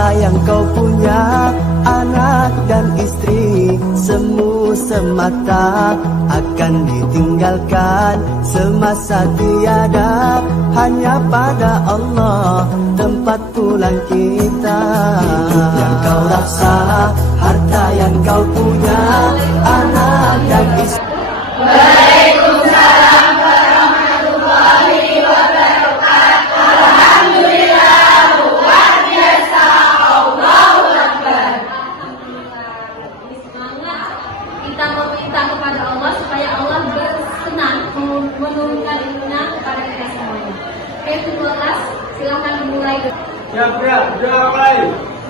harta yang kau punya, anak dan istri, semu semata akan ditinggalkan semasa tiada. Hanya pada Allah tempat pulang kita. Yang kau rasa, harta yang kau punya, anak dan istri. Waalaikumsalam warahmatullahi wabarakatuh. Alhamdulillah, luar biasa. Allahu Akbar. Semangat kita meminta kepada Allah supaya Allah berkenan menurunkan ilmunya kepada kita semuanya. Oke, kelas silahkan dimulai. Siap, sudah mulai.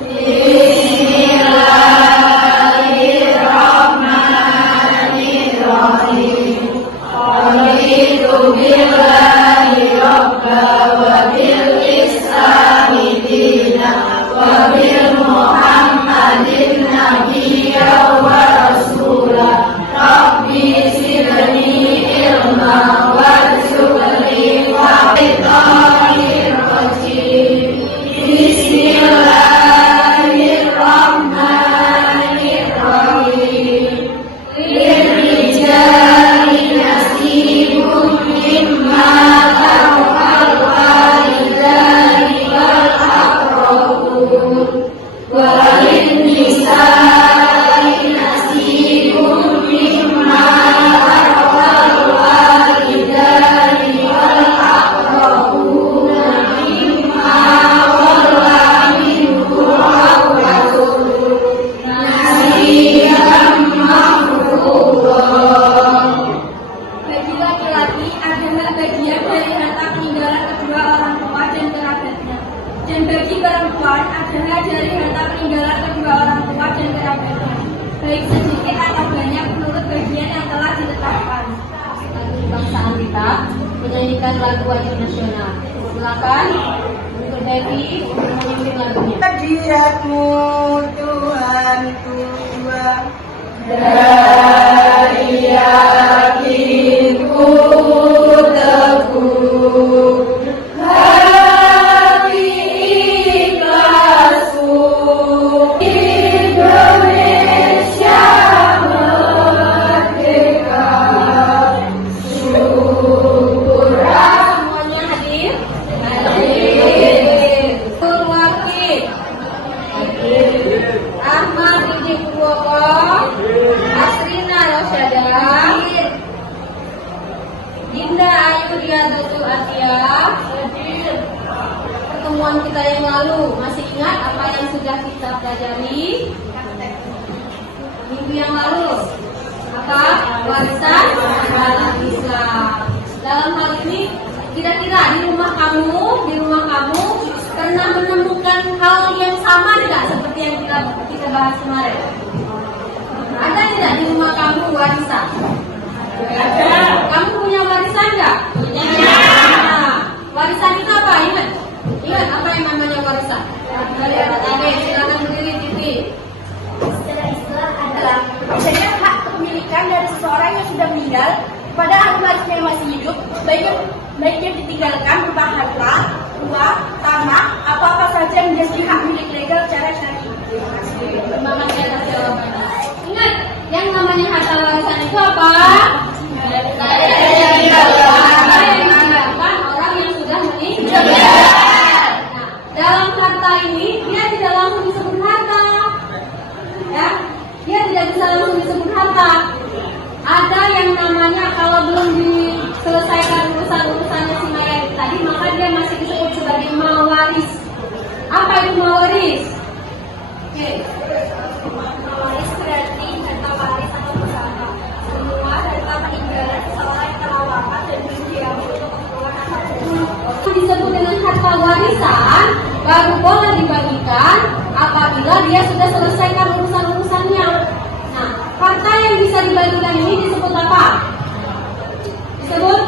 Bismillahirrahmanirrahim. Raditu billahi rabba wa bil islami dina wa bil muhammadin nabiyya wa rasula. Rabbi zidni ilma warzuqni fa'idhanir rajim. Bismillahirrahmanirrahim. Lirrijali nasibun mimma tarkal walidayni wal aqrabun wa linnisa'i nasibun mimma tarkal walidayni wal aqrabun mimma walla minhu awwatun nasiban mafruḍan. Bagi laki-laki adalah bagian dari harta peninggalan kedua orang tua dan kerabatnya. Dan bagi perempuan adalah dari harta peninggalan kedua orang tua dan kerabatnya, baik sedikit atau banyak menurut bagian yang telah ditetapkan. Lagu kebangsaan kita menyanyikan lagu wajib nasional. Silakan untuk Devi untuk memimpin lagunya. Hadiahmu Tuhan Tuhan, dari yakinku teguh, hati ikhlasku, Indonesia merdeka. Syukurlah. Semuanya hadir? Hadir. Purwaki Ahmad Budi Purwoko, Asrina Rosyada, Dinda Ayu Diantosul Atia. Pertemuan kita yang lalu masih ingat apa yang sudah kita pelajari minggu yang lalu? Apa? Warisan anak Islam. Dalam hal ini, kira-kira di rumah kamu pernah menemukan hal yang sama tidak seperti yang kita bahas kemarin? Ada tidak di rumah kamu warisan? Ada. Kamu punya warisan nggak? Punya. Nah, warisan itu apa? Ingat apa yang namanya warisan? Oke, silakan berdiri, Titi. Secara istilah adalah biasanya hak kepemilikan dari seseorang yang sudah meninggal kepada ahli warisnya yang masih hidup, baiknya ditinggalkan berupa harta, uang, tanah, apa-apa saja yang menjadi hak milik legal secara syar'i. Terima kasih atas jawabannya. Ingat, yang namanya harta warisan itu apa? Harta yang ditinggalkan orang yang sudah meninggal. Nah, dalam harta ini dia tidak langsung disebut harta, ya, dia tidak bisa langsung disebut harta. Ada yang namanya kalau belum diselesaikan urusan-urusannya si mayat tadi, maka dia masih disebut sebagai mawaris. Apa itu mawaris? Oke. Waris berarti harta waris atau bersama. Semua harta peninggalan seseorang yang telah wafat dan belum diambil untuk keperluan apapun. Disebut dengan harta warisan baru boleh dibagikan apabila dia sudah selesaikan urusan-urusannya. Nah, harta yang bisa dibagikan ini disebut apa? Disebut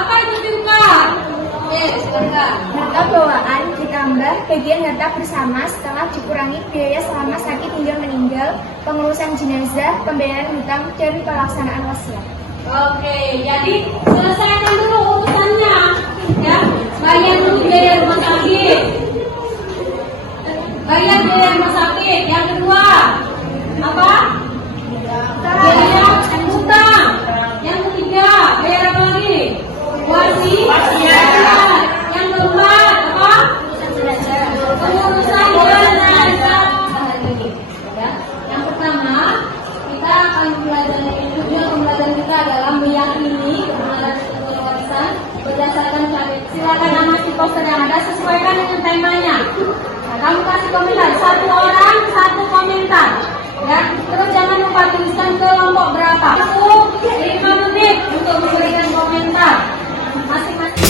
apa itu timkah? Oke, silakan. Harta bawaan ditambah bagian harta bersama setelah dikurangi biaya selama sakit hingga meninggal, pengurusan jenazah, pembayaran hutang, dan pelaksanaan wasiat. Oke, jadi selesaikan dulu urusannya, ya. Bayar dulu biaya rumah sakit, bayar biaya rumah sakit. Yang kedua, apa? Biaya utang. Yang ketiga, bayar apa lagi? Wasiat. Yang keempat, apa? Pengurusan jenazah. Ya. Yang pertama, kita akan mempelajari pembelajaran kita adalah meyakini kebenaran dan warisan berdasarkan syariat. Silakan amati poster yang ada, sesuaikan dengan temanya. Nah, kamu kasih komentar, satu orang satu komentar. Ya, terus jangan lupa tuliskan kelompok berapa. Cukup 5 menit untuk memberikan komentar masing-masing.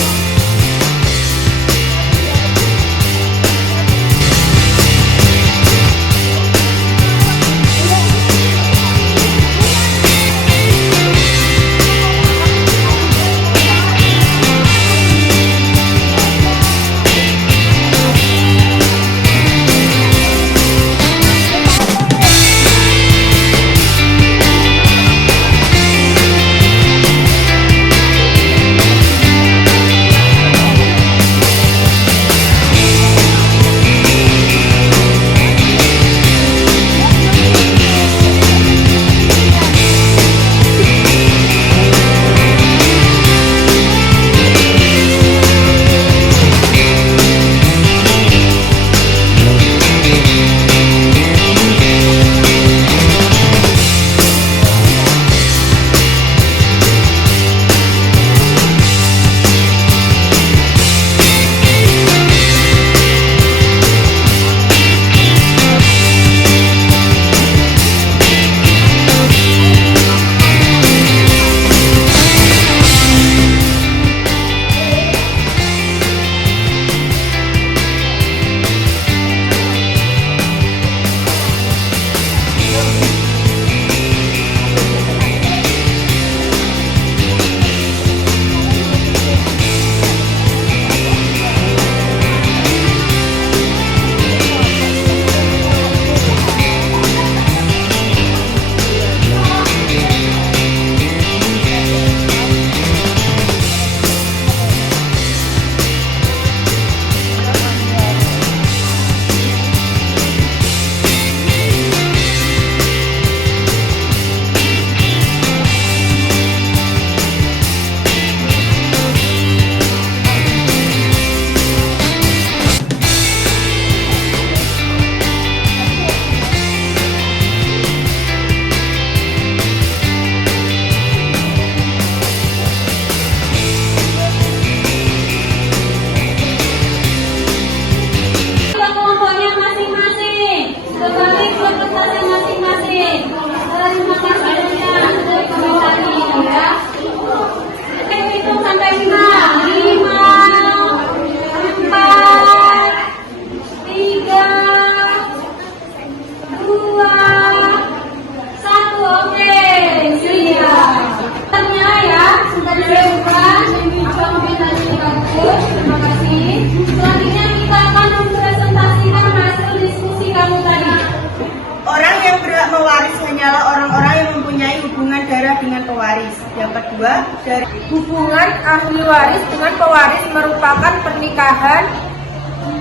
dengan pewaris. Yang kedua, dari hubungan ahli waris dengan pewaris merupakan pernikahan,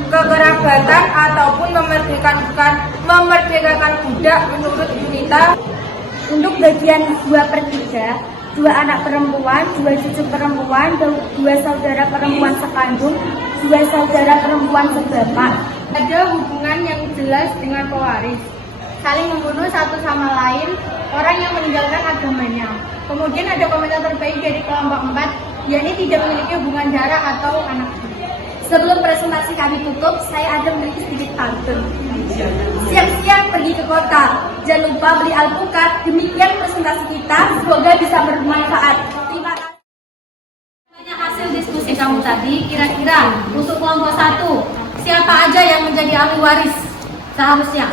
kekerabatan ataupun memerdekakan budak menurut Yunita. Untuk bagian 2/3, 2 anak perempuan, 2 cucu perempuan, 2 saudara perempuan sekandung, 2 saudara perempuan sebapak. Ada hubungan yang jelas dengan pewaris, saling membunuh satu sama lain orang yang meninggalkan agamanya. Kemudian ada komentar terbaik dari kelompok 4, yakni tidak memiliki hubungan darah atau anak. Sebelum presentasi kami tutup, saya ada memiliki sedikit pantun. Siap-siap pergi ke kota, jangan lupa beli alpukat. Demikian presentasi kita, semoga bisa bermanfaat. Terima kasih. Banyak hasil diskusi kamu tadi, kira-kira untuk kelompok 1, siapa aja yang menjadi ahli waris seharusnya?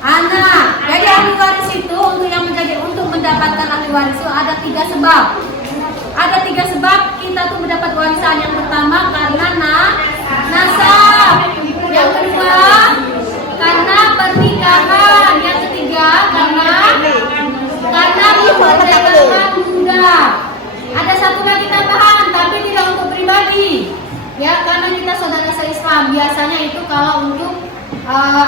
Anak. Jadi ahli waris itu untuk mendapatkan ahli waris itu ada 3 sebab. Ada 3 sebab kita tuh mendapat warisan. Yang pertama karena nasab. Yang kedua karena pernikahan. Yang ketiga karena kemerdekaan bunda. Ada satu lagi tambahan, tapi tidak untuk pribadi. Ya, karena kita saudara se-Islam, biasanya itu kalau untuk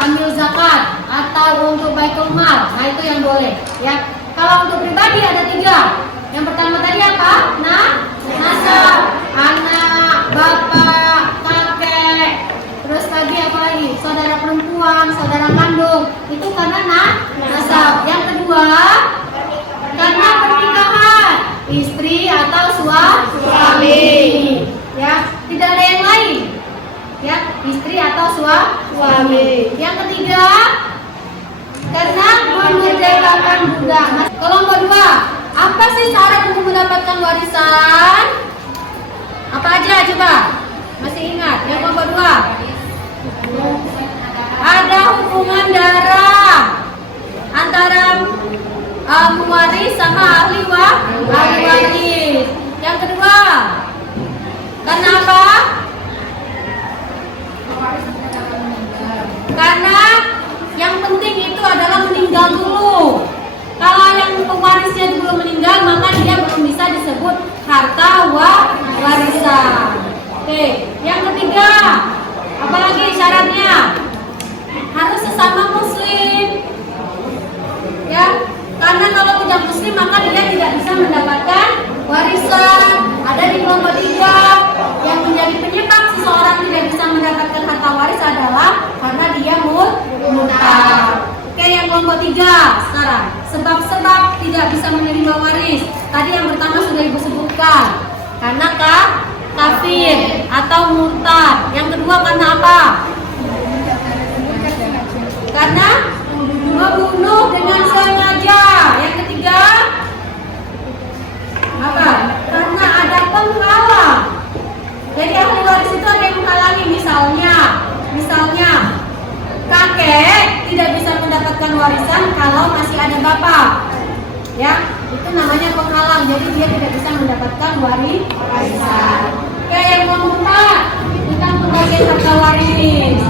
ambil zakat atau untuk baitul mal, nah itu yang boleh ya. Kalau untuk pribadi ada 3. Yang pertama tadi apa? Nasab, anak, bapak, kakek, terus lagi apa lagi? Saudara perempuan, saudara kandung, itu karena nasab. Yang kedua, karena pernikahan, istri atau suami. Ya, tidak ada yang lain. Ya, istri atau suami. Yang ketiga, karena memerdekakan budak. Kelompok 2, apa sih syarat untuk mendapatkan warisan? Apa aja coba? Masih ingat? Yang kelompok 2, ada hubungan darah antara pewaris sama ahli waris. Yang kedua, karena apa? Karena yang penting itu adalah meninggal dulu. Kalau yang pewarisnya belum meninggal, maka dia belum bisa disebut harta warisan. Oke, yang ketiga, apalagi syaratnya? Harus sesama muslim. Ya, karena kalau tidak muslim maka dia tidak bisa mendapatkan warisan. Ada di kelompok 3 yang menjadi penyebab seseorang tidak bisa mendapatkan harta waris adalah karena dia murtad. Oke, yang kelompok 3 sekarang, sebab-sebab tidak bisa menerima waris. Tadi yang pertama sudah Ibu sebutkan, karena kafir atau murtad. Yang kedua karena apa? Karena membunuh dengan sengaja. Yang ketiga apa? Karena ada penghalang. Jadi ahli waris itu ada yang menghalangi. Misalnya kakek tidak bisa mendapatkan warisan kalau masih ada bapak. Ya, itu namanya penghalang. Jadi dia tidak bisa mendapatkan warisan. Oke, yang keempat, tentang pembagian harta waris.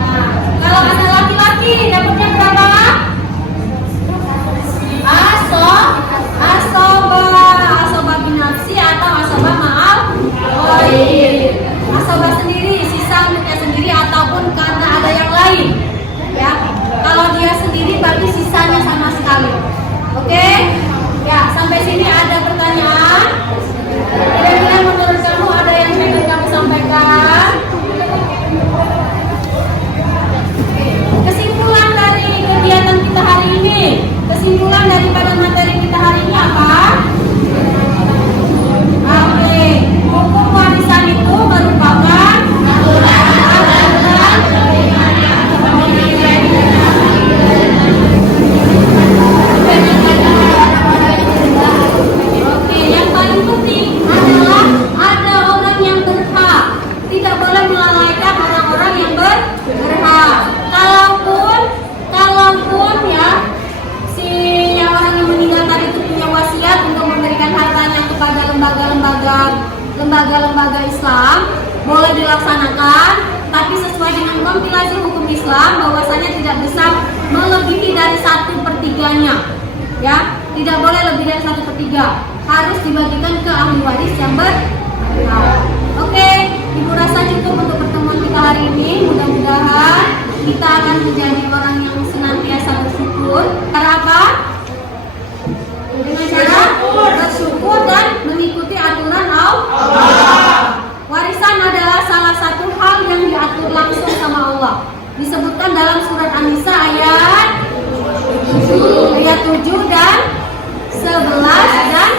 Nah, kalau ada laki-laki dapatnya berapa? Asobah binafsi atau asobah ma'al ghaib. Asobah sendiri, sisa miliknya sendiri ataupun karena ada yang lain. Ya, kalau dia sendiri berarti sisanya sama sekali. Oke? Ya, sampai sini ada pertanyaan? Kira-kira menurut kamu ada yang ingin kamu sampaikan? Kesimpulan dari kegiatan kita hari ini, kesimpulan daripada materi kita hari ini apa? Oke, hukum warisan itu merupakan Oke, yang paling penting adalah ada orang yang berhak. Tidak boleh melalaikan orang-orang yang berhak. Kalaupun ya si yang orang yang meninggal tadi itu punya wasiat untuk memberikan hartanya kepada lembaga-lembaga Islam, boleh dilaksanakan, tapi sesuai dengan kompilasi hukum Islam bahwasanya tidak bisa melebihi dari 1/3-nya. Ya, tidak boleh lebih dari 1/3. Harus dibagikan ke ahli waris yang berhak. Oke, Ibu rasa cukup untuk pertemuan kita hari ini. Mudah-mudahan kita akan menjadi orang yang senantiasa bersyukur. Cara apa? Dengan cara bersyukur dan mengikuti aturan Allah. Warisan adalah salah satu hal yang diatur langsung sama Allah. Disebutkan dalam surat An-Nisa ayat 7 dan 11 dan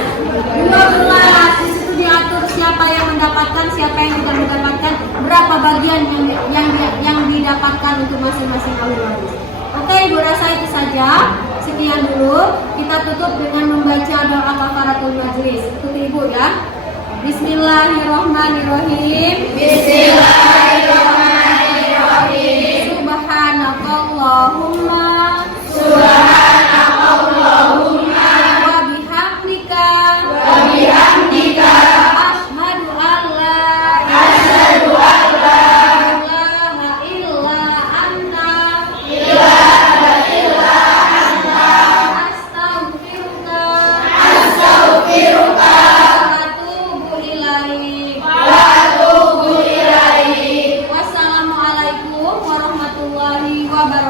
12. Di situ diatur siapa yang mendapatkan, siapa yang tidak mendapatkan, berapa bagian yang didapatkan untuk masing-masing ahli waris. Oke, Ibu rasa itu saja. Sekian dulu. Kita tutup dengan membaca doa kafaratul majlis. Ikuti Ibu ya. Bismillahirrahmanirrahim. Bismillahirrahmanirrahim. Subhanakallahumma wa bihamdika asyhadu an la ilaha illa anta astaghfiruka wa atubu ilaik.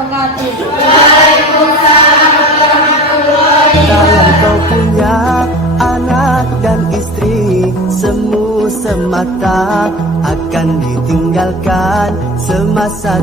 wabarakatuh. Kalau kau punya anak dan istri, semu semata akan ditinggalkan semasa